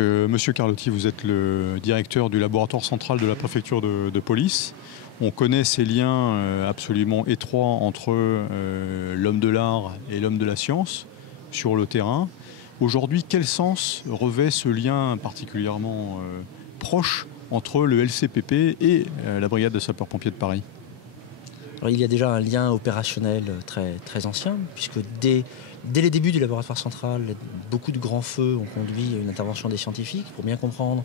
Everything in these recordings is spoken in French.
Monsieur Carlotti, vous êtes le directeur du laboratoire central de la préfecture de police. On connaît ces liens absolument étroits entre l'homme de l'art et l'homme de la science sur le terrain. Aujourd'hui, quel sens revêt ce lien particulièrement proche entre le LCPP et la brigade de sapeurs-pompiers de Paris? Alors, il y a déjà un lien opérationnel très ancien, puisque dès les débuts du laboratoire central, beaucoup de grands feux ont conduit à une intervention des scientifiques pour bien comprendre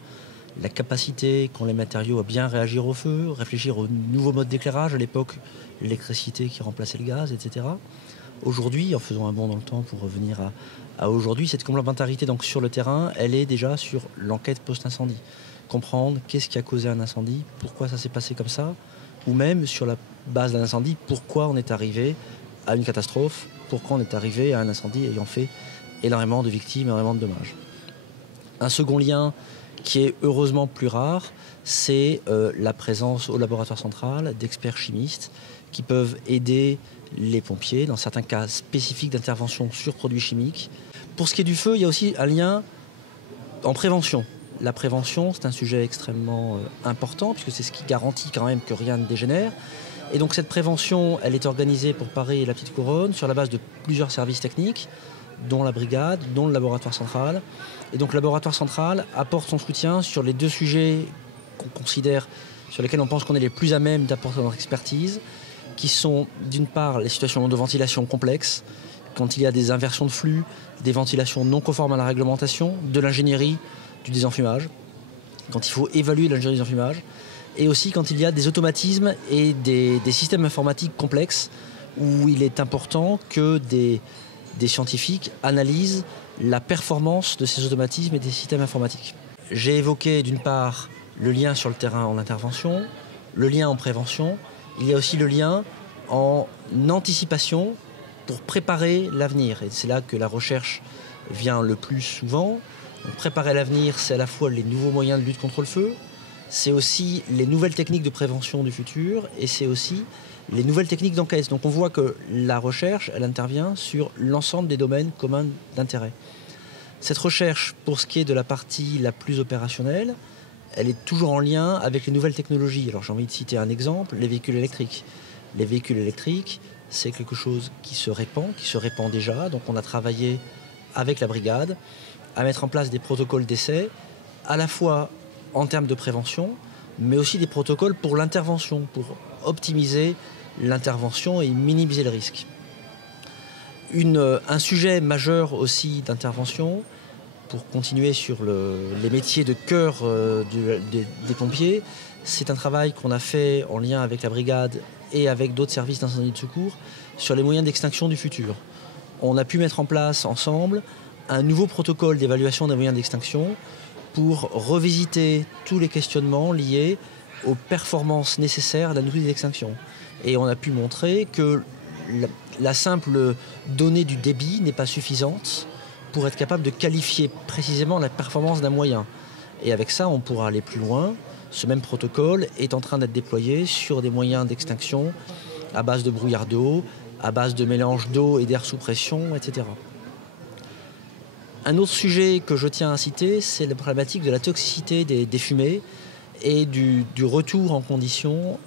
la capacité qu'ont les matériaux à bien réagir au feu, réfléchir aux nouveaux modes d'éclairage, à l'époque l'électricité qui remplaçait le gaz, etc. Aujourd'hui, en faisant un bond dans le temps pour revenir à aujourd'hui, cette complémentarité donc sur le terrain, elle est déjà sur l'enquête post-incendie. Comprendre qu'est-ce qui a causé un incendie, pourquoi ça s'est passé comme ça, ou même sur la base d'un incendie, pourquoi on est arrivé à une catastrophe, pourquoi on est arrivé à un incendie ayant fait énormément de victimes, énormément de dommages. Un second lien qui est heureusement plus rare, c'est la présence au laboratoire central d'experts chimistes qui peuvent aider les pompiers dans certains cas spécifiques d'intervention sur produits chimiques. Pour ce qui est du feu, il y a aussi un lien en prévention. La prévention, c'est un sujet extrêmement important puisque c'est ce qui garantit quand même que rien ne dégénère. Et donc cette prévention, elle est organisée pour Paris et la Petite Couronne sur la base de plusieurs services techniques, dont la brigade, dont le laboratoire central. Et donc le laboratoire central apporte son soutien sur les deux sujets qu'on considère, sur lesquels on pense qu'on est les plus à même d'apporter notre expertise, qui sont d'une part les situations de ventilation complexes, quand il y a des inversions de flux, des ventilations non conformes à la réglementation, de l'ingénierie, du désenfumage, quand il faut évaluer l'ingénierie du désenfumage, et aussi quand il y a des automatismes et des systèmes informatiques complexes où il est important que des scientifiques analysent la performance de ces automatismes et des systèmes informatiques. J'ai évoqué d'une part le lien sur le terrain en intervention, le lien en prévention, il y a aussi le lien en anticipation pour préparer l'avenir. Et c'est là que la recherche vient le plus souvent. Donc, préparer l'avenir, c'est à la fois les nouveaux moyens de lutte contre le feu, c'est aussi les nouvelles techniques de prévention du futur et c'est aussi les nouvelles techniques d'enquête. Donc on voit que la recherche, elle intervient sur l'ensemble des domaines communs d'intérêt. Cette recherche, pour ce qui est de la partie la plus opérationnelle, elle est toujours en lien avec les nouvelles technologies. Alors j'ai envie de citer un exemple, les véhicules électriques. Les véhicules électriques, c'est quelque chose qui se répand déjà. Donc on a travaillé avec la brigade à mettre en place des protocoles d'essai, à la fois en termes de prévention, mais aussi des protocoles pour l'intervention, pour optimiser l'intervention et minimiser le risque. Un sujet majeur aussi d'intervention, pour continuer sur les métiers de cœur des pompiers, c'est un travail qu'on a fait en lien avec la brigade et avec d'autres services d'incendie et de secours sur les moyens d'extinction du futur. On a pu mettre en place ensemble un nouveau protocole d'évaluation des moyens d'extinction pour revisiter tous les questionnements liés aux performances nécessaires d'un outil d'extinction. Et on a pu montrer que la simple donnée du débit n'est pas suffisante pour être capable de qualifier précisément la performance d'un moyen. Et avec ça, on pourra aller plus loin. Ce même protocole est en train d'être déployé sur des moyens d'extinction à base de brouillard d'eau, à base de mélange d'eau et d'air sous pression, etc. Un autre sujet que je tiens à citer, c'est la problématique de la toxicité des fumées et du retour en condition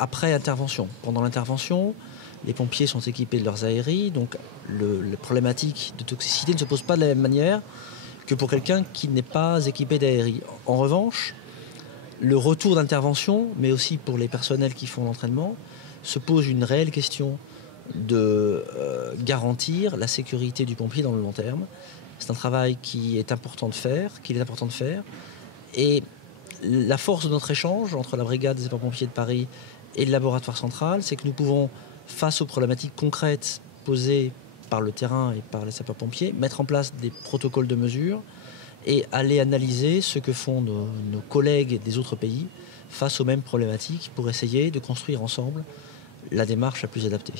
après intervention. Pendant l'intervention, les pompiers sont équipés de leurs aéries, donc la problématique de toxicité ne se pose pas de la même manière que pour quelqu'un qui n'est pas équipé d'aéries. En revanche, le retour d'intervention, mais aussi pour les personnels qui font l'entraînement, se pose une réelle question de garantir la sécurité du pompier dans le long terme. C'est un travail qu'il est important de faire. Et la force de notre échange entre la brigade des sapeurs-pompiers de Paris et le laboratoire central, c'est que nous pouvons, face aux problématiques concrètes posées par le terrain et par les sapeurs-pompiers, mettre en place des protocoles de mesure et aller analyser ce que font nos collègues des autres pays face aux mêmes problématiques pour essayer de construire ensemble la démarche la plus adaptée.